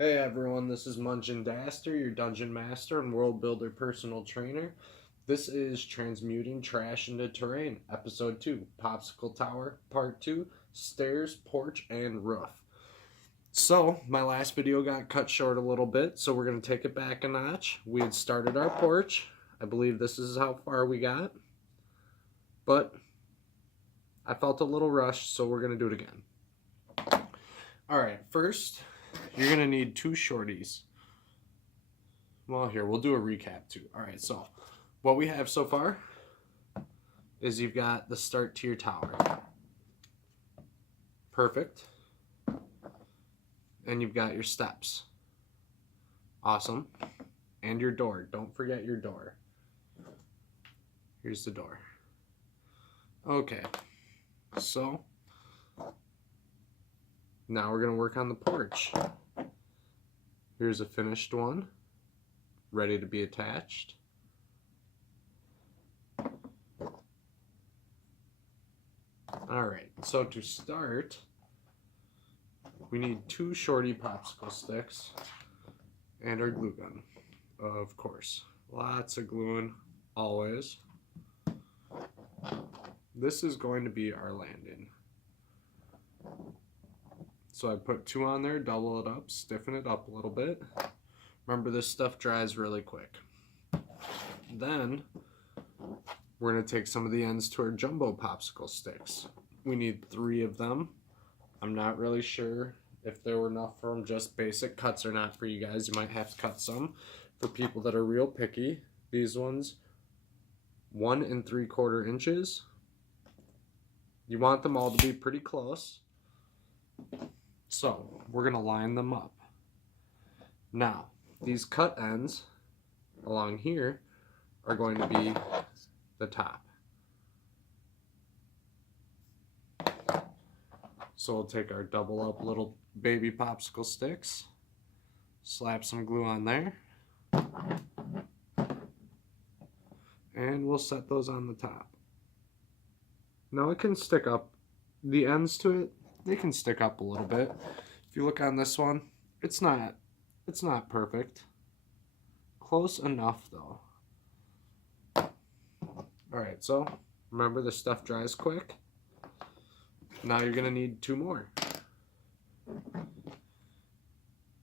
Hey everyone, this is Mungeon Daster, your Dungeon Master and World Builder personal trainer. This is Transmuting Trash into Terrain, Episode 2, Popsicle Tower, Part 2, Stairs, Porch, and Roof. So, my last video got cut short a little bit, so we're going to take it back a notch. We had started our porch. I believe this is how far we got. But I felt a little rushed, so we're going to do it again. Alright, first, you're going to need 2 shorties. Well, here, we'll do a recap too. Alright, so what we have so far is you've got the start to your tower. Perfect. And you've got your steps. Awesome. And your door. Don't forget your door. Here's the door. Okay. So, now we're going to work on the porch. Here's a finished one, ready to be attached. Alright, so to start, we need 2 shorty popsicle sticks and our glue gun, of course. Lots of gluing, always. This is going to be our landing. So I put 2 on there, double it up, stiffen it up a little bit. Remember, this stuff dries really quick. Then we're going to take some of the ends to our jumbo popsicle sticks. We need 3 of them. I'm not really sure if there were enough from just basic cuts or not for you guys. You might have to cut some. For people that are real picky, these ones, 1 3/4 inches. You want them all to be pretty close. So, we're going to line them up. Now, these cut ends along here are going to be the top. So we'll take our double up little baby popsicle sticks, slap some glue on there, and we'll set those on the top. Now it can stick up, the ends to it, they can stick up a little bit. If you look on this one, it's not perfect. Close enough though. Alright, so remember, this stuff dries quick. Now you're gonna need 2 more.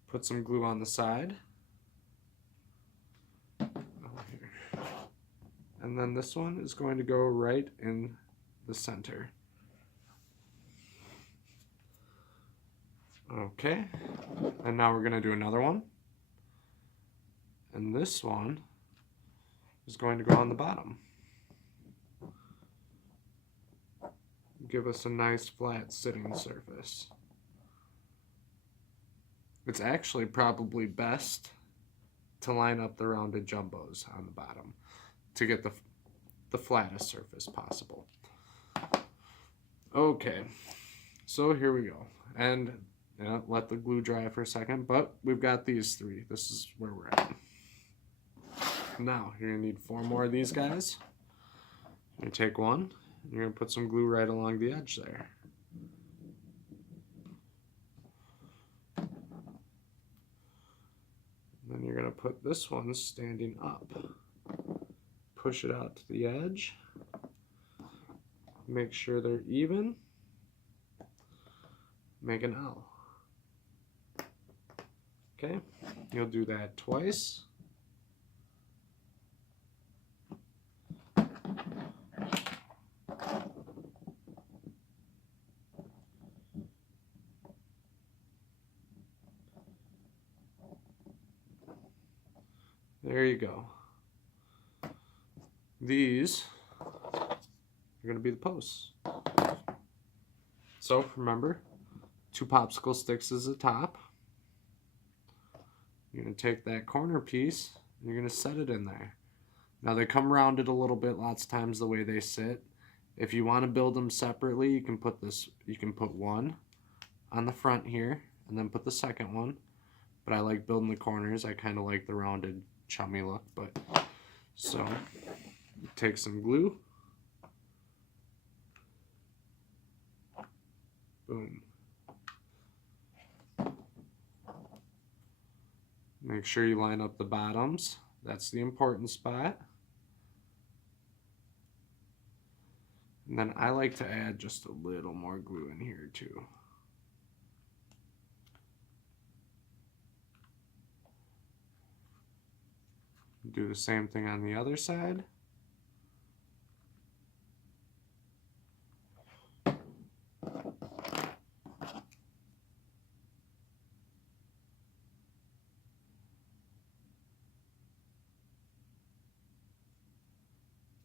Put some glue on the side. Over here. And then this one is going to go right in the center. Okay, and now we're going to do another one. And this one is going to go on the bottom. Give us a nice flat sitting surface. It's actually probably best to line up the rounded jumbos on the bottom to get the flattest surface possible. Okay, so here we go. And let the glue dry for a second, but we've got these 3. This is where we're at. Now, you're going to need 4 more of these guys. You're going to take one, and you're going to put some glue right along the edge there. And then you're going to put this one standing up. Push it out to the edge. Make sure they're even. Make an L. Okay, you'll do that twice. There you go. These are going to be the posts. So remember, 2 popsicle sticks is the top. You're going to take that corner piece and you're going to set it in there. Now they come rounded a little bit lots of times the way they sit. If you want to build them separately, you can put 1 on the front here and then put the second one. But I like building the corners. I kind of like the rounded chummy look. But so take some glue. Boom. Make sure you line up the bottoms. That's the important spot. And then I like to add just a little more glue in here too. Do the same thing on the other side.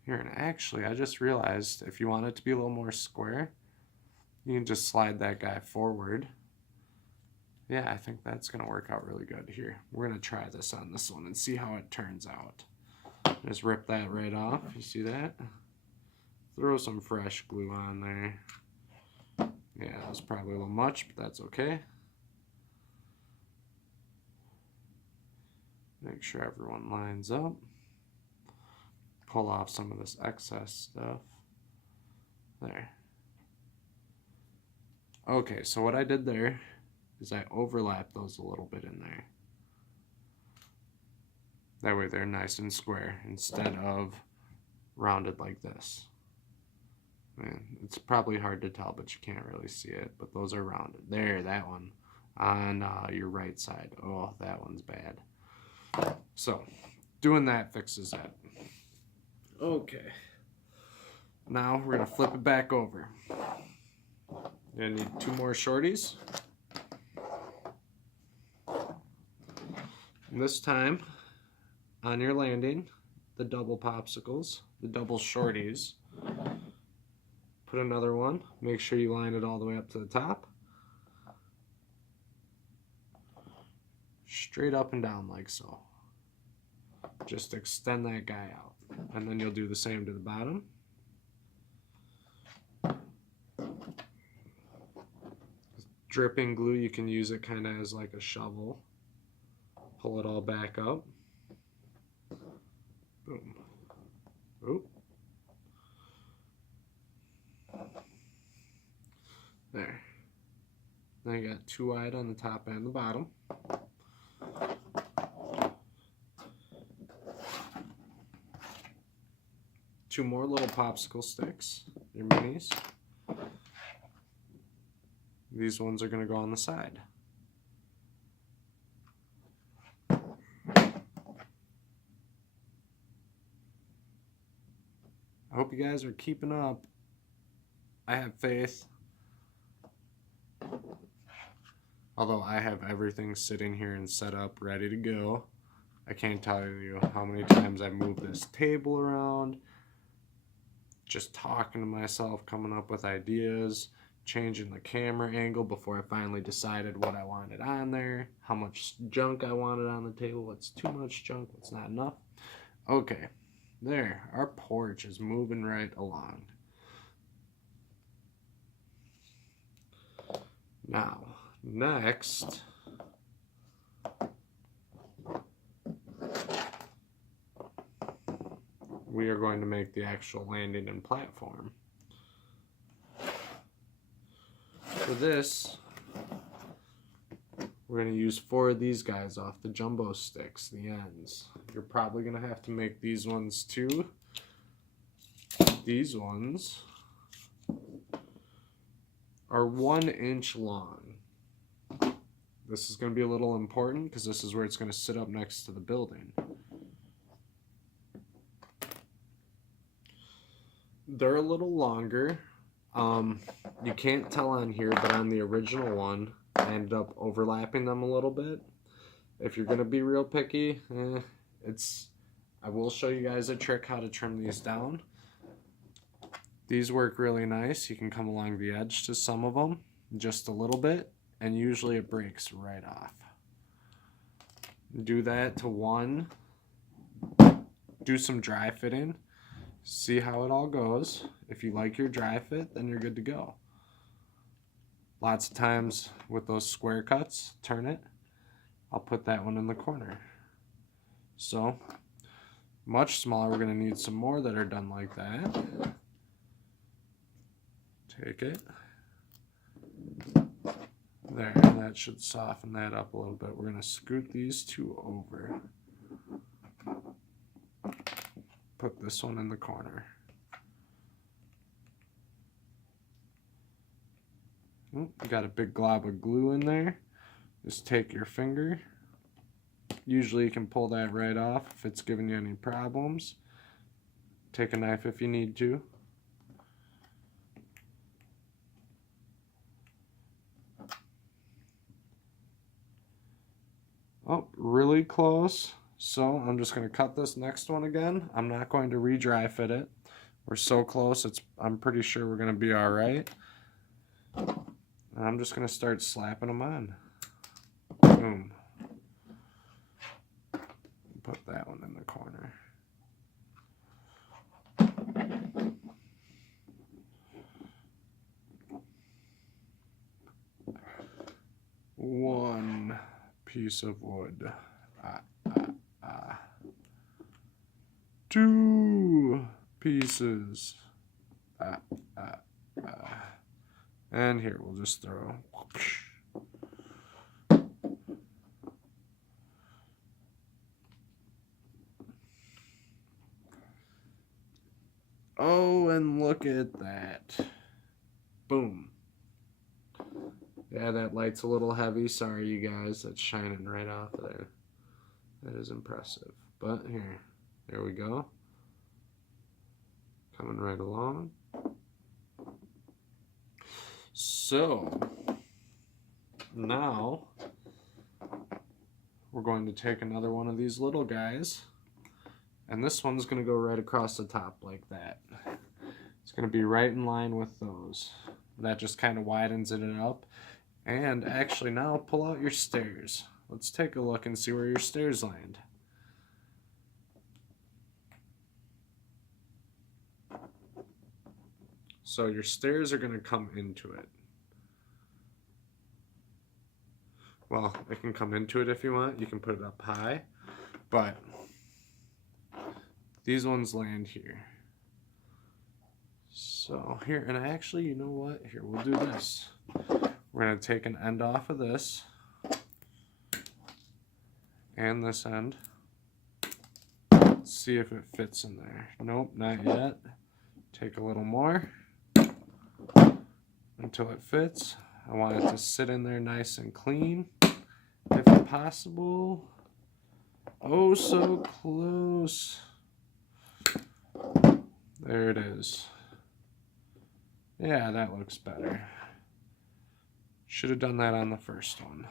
Here, and actually, I just realized if you want it to be a little more square, you can just slide that guy forward. Yeah, I think that's going to work out really good here. We're going to try this on this one and see how it turns out. Just rip that right off. You see that? Throw some fresh glue on there. Yeah, that was probably a little much, but that's okay. Make sure everyone lines up. Pull off some of this excess stuff. There. Okay, so what I did there is I overlapped those a little bit in there. That way they're nice and square instead of rounded like this. Man, it's probably hard to tell, but you can't really see it. But those are rounded. There, that one on your right side. Oh, that one's bad. So, doing that fixes that. Okay. Now we're going to flip it back over. You're going to need 2 more shorties. And this time, on your landing, the double popsicles, the double shorties. Put another one. Make sure you line it all the way up to the top. Straight up and down like so. Just extend that guy out. And then you'll do the same to the bottom. Dripping glue, you can use it kind of as like a shovel. Pull it all back up. Boom. Oop. There. Now you got 2 wide on the top and the bottom. Two more little popsicle sticks, your minis. These ones are going to go on the side. I hope you guys are keeping up. I have faith. Although I have everything sitting here and set up, ready to go. I can't tell you how many times I've moved this table around. Just talking to myself, coming up with ideas, changing the camera angle before I finally decided what I wanted on there, how much junk I wanted on the table, what's too much junk, what's not enough. Okay, there, our porch is moving right along. Now, next, we are going to make the actual landing and platform. For this, we're going to use 4 of these guys off the jumbo sticks, the ends. You're probably going to have to make these ones too. These ones are 1 inch long. This is going to be a little important because this is where it's going to sit up next to the building. They're a little longer. You can't tell on here, but on the original one, I ended up overlapping them a little bit. If you're going to be real picky, I will show you guys a trick how to trim these down. These work really nice. You can come along the edge to some of them, just a little bit, and usually it breaks right off. Do that to one. Do some dry fitting. See how it all goes. If you like your dry fit, then you're good to go. Lots of times with those square cuts, turn it. I'll put that one in the corner. So, much smaller, we're going to need some more that are done like that. Take it. There, that should soften that up a little bit. We're going to scoot these two over. Put this one in the corner. Oh, got a big glob of glue in there. Just take your finger. Usually you can pull that right off if it's giving you any problems. Take a knife if you need to. Oh, really close. So I'm just going to cut this next one again. I'm not going to re-dry fit it. We're so close, I'm pretty sure we're going to be all right. And I'm just going to start slapping them on. Boom. Put that one in the corner. One piece of wood. Two pieces. And here, we'll just throw. Oh, and look at that. Boom. Yeah, that light's a little heavy. Sorry, you guys. That's shining right off of there. That is impressive. But here, there we go. Coming right along. So, now, we're going to take another one of these little guys. And this one's going to go right across the top like that. It's going to be right in line with those. That just kind of widens it up. And actually now pull out your stairs. Let's take a look and see where your stairs land. So your stairs are going to come into it. Well, it can come into it if you want. You can put it up high. But these ones land here. So here, and actually, you know what? Here, we'll do this. We're going to take an end off of this. And this end. Let's see if it fits in there. Nope, not yet. Take a little more. Until it fits. I want it to sit in there nice and clean. If possible. Oh, so close. There it is. Yeah, that looks better. Should have done that on the first one.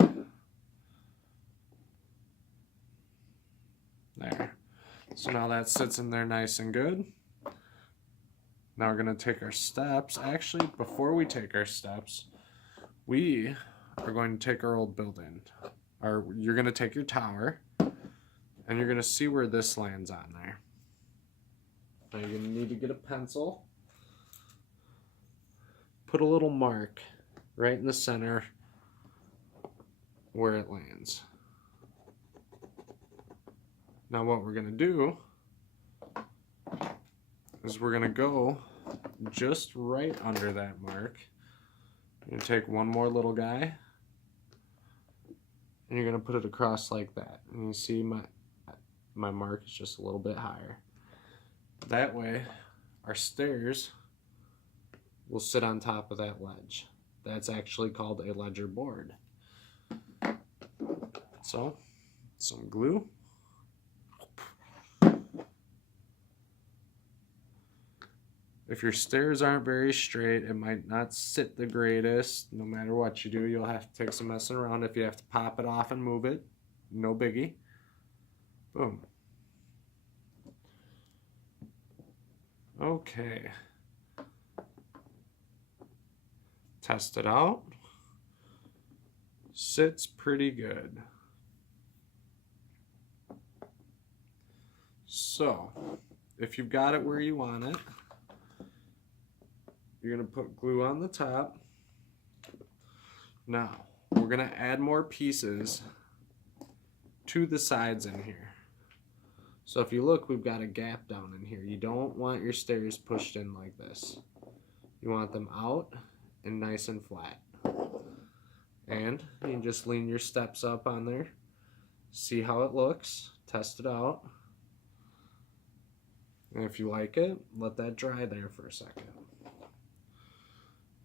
There. So now that sits in there nice and good. Now we're going to take our steps. Actually, before we take our steps, we are going to take our old building. Or you're going to take your tower, and you're going to see where this lands on there. Now you're going to need to get a pencil. Put a little mark right in the center where it lands. Now what we're going to do is we're going to go just right under that mark. You're going to take one more little guy, and you're going to put it across like that. And you see my mark is just a little bit higher. That way, our stairs will sit on top of that ledge. That's actually called a ledger board. So, some glue. If your stairs aren't very straight, it might not sit the greatest. No matter what you do, you'll have to take some messing around. If you have to pop it off and move it, no biggie. Boom. Okay. Test it out. Sits pretty good. So, if you've got it where you want it, you're going to put glue on the top. Now, we're going to add more pieces to the sides in here. So if you look, we've got a gap down in here. You don't want your stairs pushed in like this. You want them out and nice and flat. And you can just lean your steps up on there, see how it looks, test it out. And if you like it, let that dry there for a second.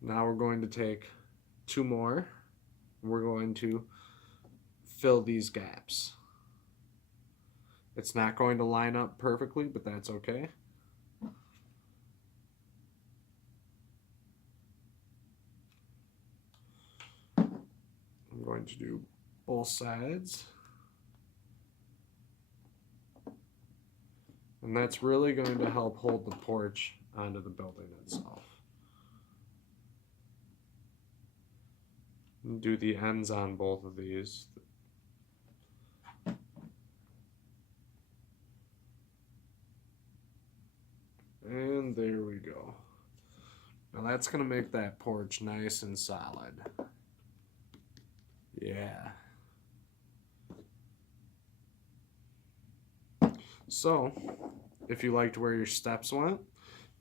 Now we're going to take 2 more. We're going to fill these gaps. It's not going to line up perfectly, but that's okay. I'm going to do both sides. And that's really going to help hold the porch onto the building itself. And do the ends on both of these. And there we go. Now that's going to make that porch nice and solid. Yeah. So, if you liked where your steps went,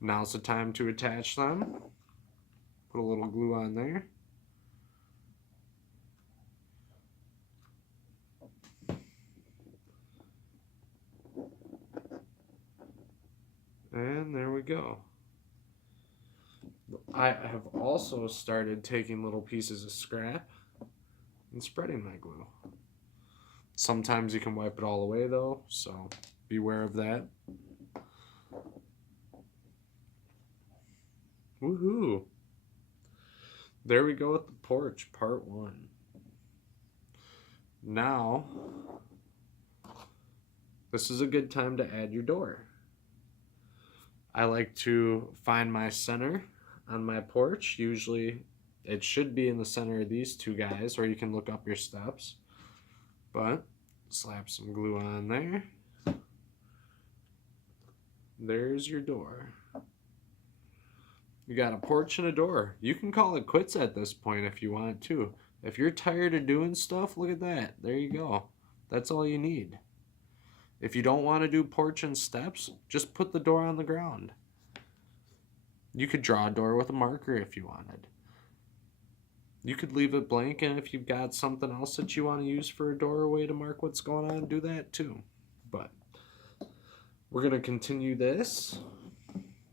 now's the time to attach them. Put a little glue on there. And there we go. I have also started taking little pieces of scrap and spreading my glue. Sometimes you can wipe it all away though, so beware of that. Woohoo! There we go with the porch, part 1. Now, this is a good time to add your door. I like to find my center on my porch. Usually it should be in the center of these 2 guys, or you can look up your steps. But slap some glue on there. There's your door. You got a porch and a door. You can call it quits at this point if you want to. If you're tired of doing stuff, look at that. There you go. That's all you need. If you don't want to do porch and steps, just put the door on the ground. You could draw a door with a marker if you wanted. You could leave it blank, and if you've got something else that you want to use for a doorway to mark what's going on, do that too. But we're going to continue this.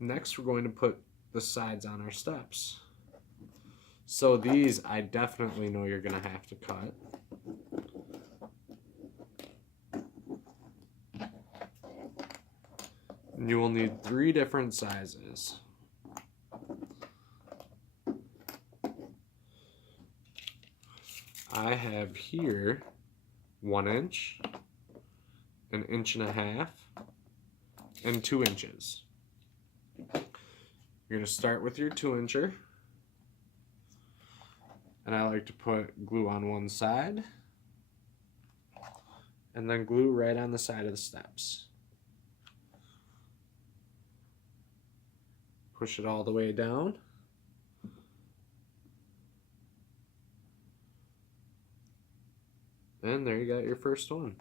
Next, we're going to put the sides on our steps. So these, I definitely know you're going to have to cut. And you will need 3 different sizes. I have here 1 inch, 1.5 inches, and 2 inches. You're going to start with your 2-incher. And I like to put glue on one side, and then glue right on the side of the steps. Push it all the way down. And there you got your first one.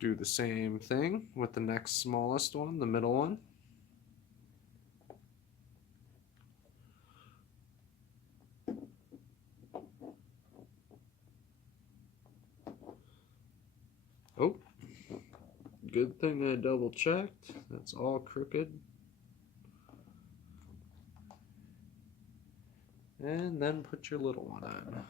Do the same thing with the next smallest one, the middle one. Oh, good thing I double checked. That's all crooked. And then put your little one on.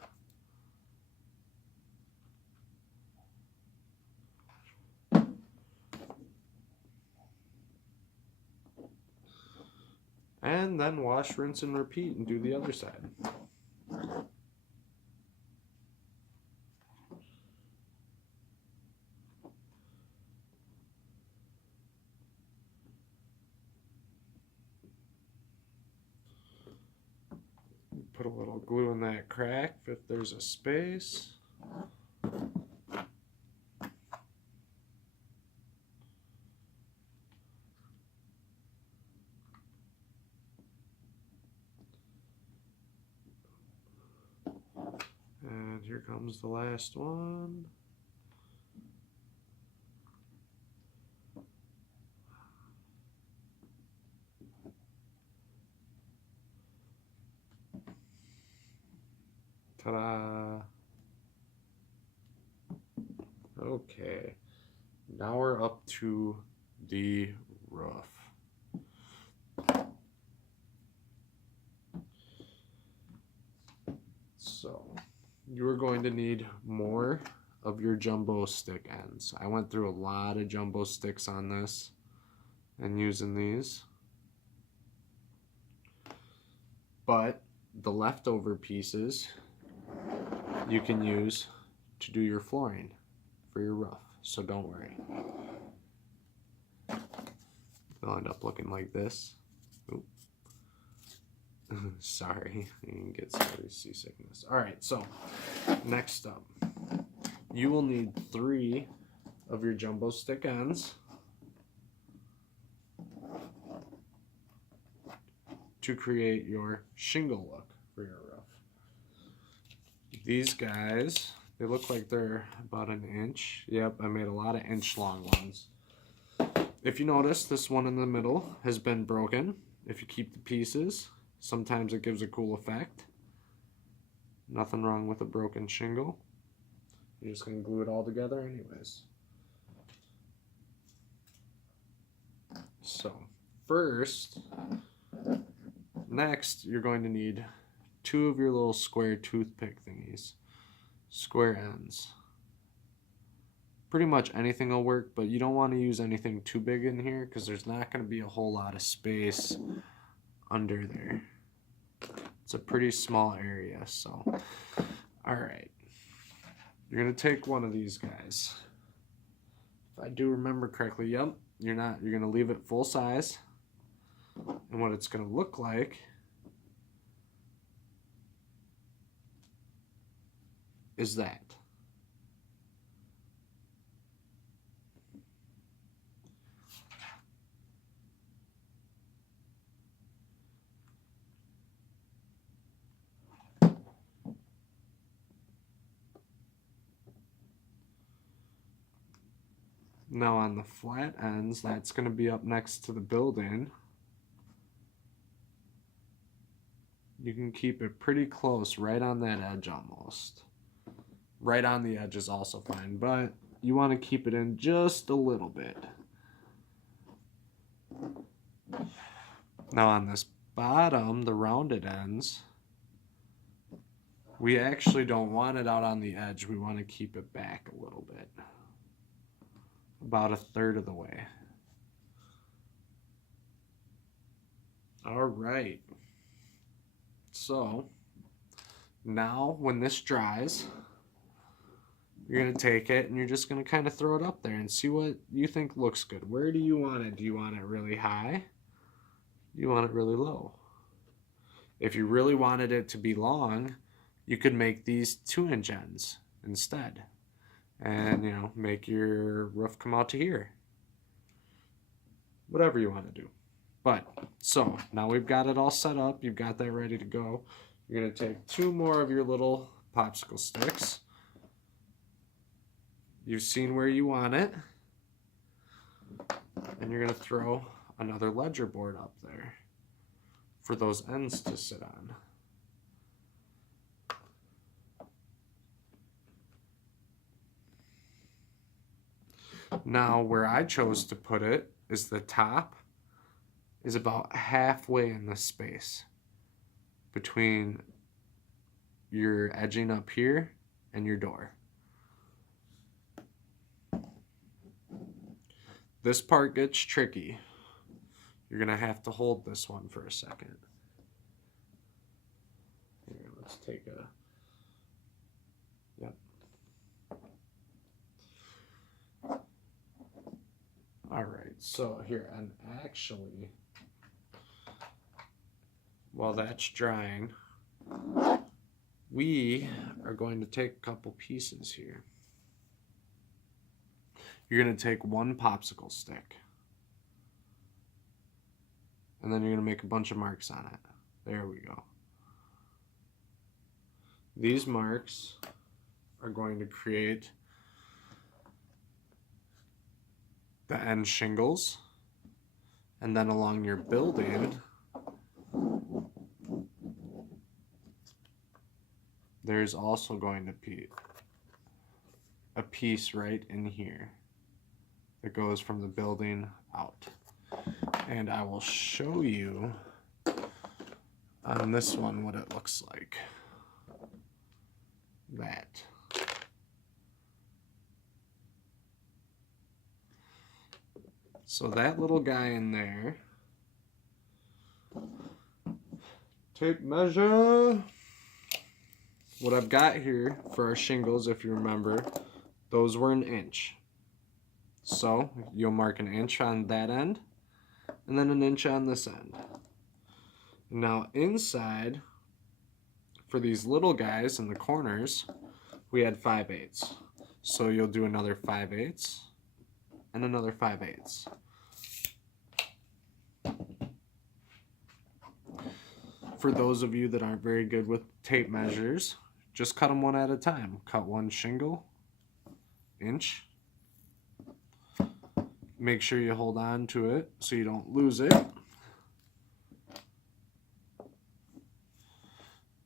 And then wash, rinse, and repeat and do the other side. Put a little glue in that crack if there's a space. And here comes the last one. Ta-da! Okay, now we're up to the roof. So you're going to need more of your jumbo stick ends. I went through a lot of jumbo sticks on this and using these. But the leftover pieces you can use to do your flooring for your roof, so don't worry. They'll end up looking like this. Oop. Sorry, you can get some seasickness. Alright, so next up, you will need 3 of your jumbo stick ends to create your shingle look for your roof. These guys, they look like they're about an inch. Yep, I made a lot of inch long ones. If you notice, this one in the middle has been broken. If you keep the pieces, sometimes it gives a cool effect. Nothing wrong with a broken shingle. You're just going to glue it all together anyways. So, next, you're going to need 2 of your little square toothpick thingies. Square ends. Pretty much anything will work, but you don't want to use anything too big in here because there's not going to be a whole lot of space under there. It's a pretty small area, so. Alright. You're going to take one of these guys. If I do remember correctly, yep, you're going to leave it full size. And what it's going to look like is that. Now on the flat ends, that's going to be up next to the building. You can keep it pretty close, right on that edge almost. Right on the edge is also fine, but you want to keep it in just a little bit. Now on this bottom, the rounded ends, we actually don't want it out on the edge. We want to keep it back a little bit. About 1/3 of the way. All right. So now when this dries, you're going to take it and you're just going to kind of throw it up there and see what you think looks good. Where do you want it? Do you want it really high? Do you want it really low? If you really wanted it to be long, you could make these 2-inch ends instead. And, you know, make your roof come out to here. Whatever you want to do. But, so, now we've got it all set up. You've got that ready to go. You're going to take 2 more of your little popsicle sticks. You've seen where you want it. And you're going to throw another ledger board up there for those ends to sit on. Now, where I chose to put it is the top is about halfway in the space between your edging up here and your door. This part gets tricky. You're going to have to hold this one for a second. Here, let's take a... Yep. All right, so here, and actually, while that's drying, we are going to take a couple pieces here. You're going to take 1 popsicle stick, and then you're going to make a bunch of marks on it. There we go. These marks are going to create the end shingles, and then along your building, there's also going to be a piece right in here that goes from the building out. And I will show you on this one what it looks like. That. So that little guy in there, tape measure. What I've got here for our shingles, if you remember, those were 1 inch. So you'll mark 1 inch on that end and then 1 inch on this end. Now inside, for these little guys in the corners, we had 5/8. So you'll do another 5/8 and another 5/8. For those of you that aren't very good with tape measures, just cut them one at a time. Cut one shingle, inch. Make sure you hold on to it so you don't lose it.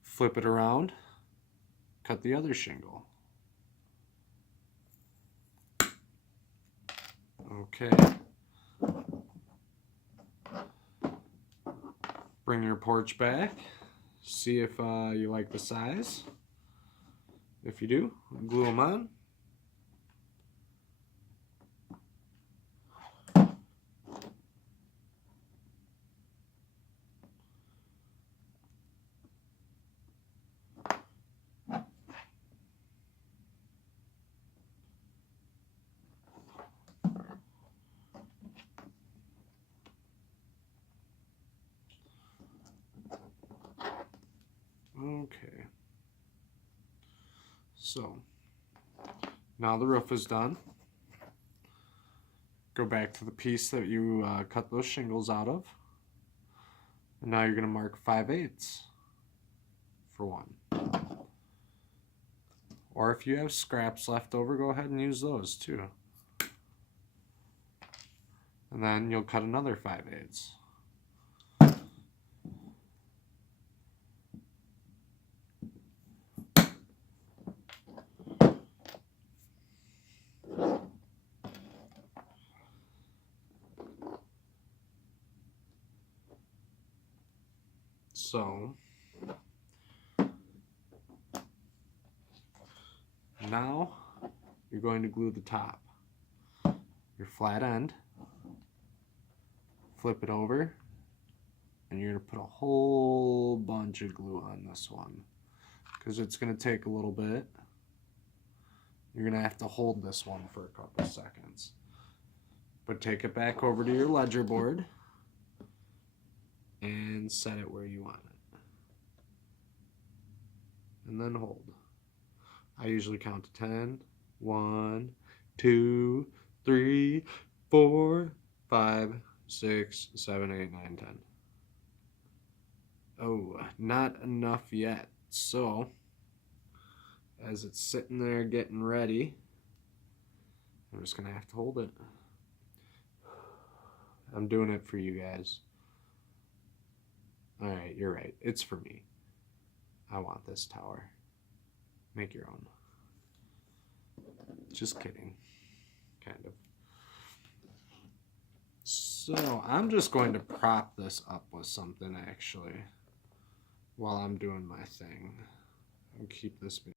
Flip it around, cut the other shingle. Okay. Bring your porch back. See if you like the size. If you do, glue them on. Okay, so now the roof is done. Go back to the piece that you cut those shingles out of. And now you're going to mark 5/8 for one. Or if you have scraps left over, go ahead and use those too. And then you'll cut another 5/8. So now you're going to glue the top. Your flat end, flip it over, and you're going to put a whole bunch of glue on this one because it's going to take a little bit. You're going to have to hold this one for a couple seconds. But take it back over to your ledger board and set it where you want it. And then hold. I usually count to 10. 1, 2, 3, 4, 5, 6, 7, 8, 9, 10. Oh, not enough yet. So, as it's sitting there getting ready, I'm just going to have to hold it. I'm doing it for you guys. Alright, you're right. It's for me. I want this tower. Make your own. Just kidding. Kind of. So, I'm just going to prop this up with something, actually, while I'm doing my thing. I'll keep this video.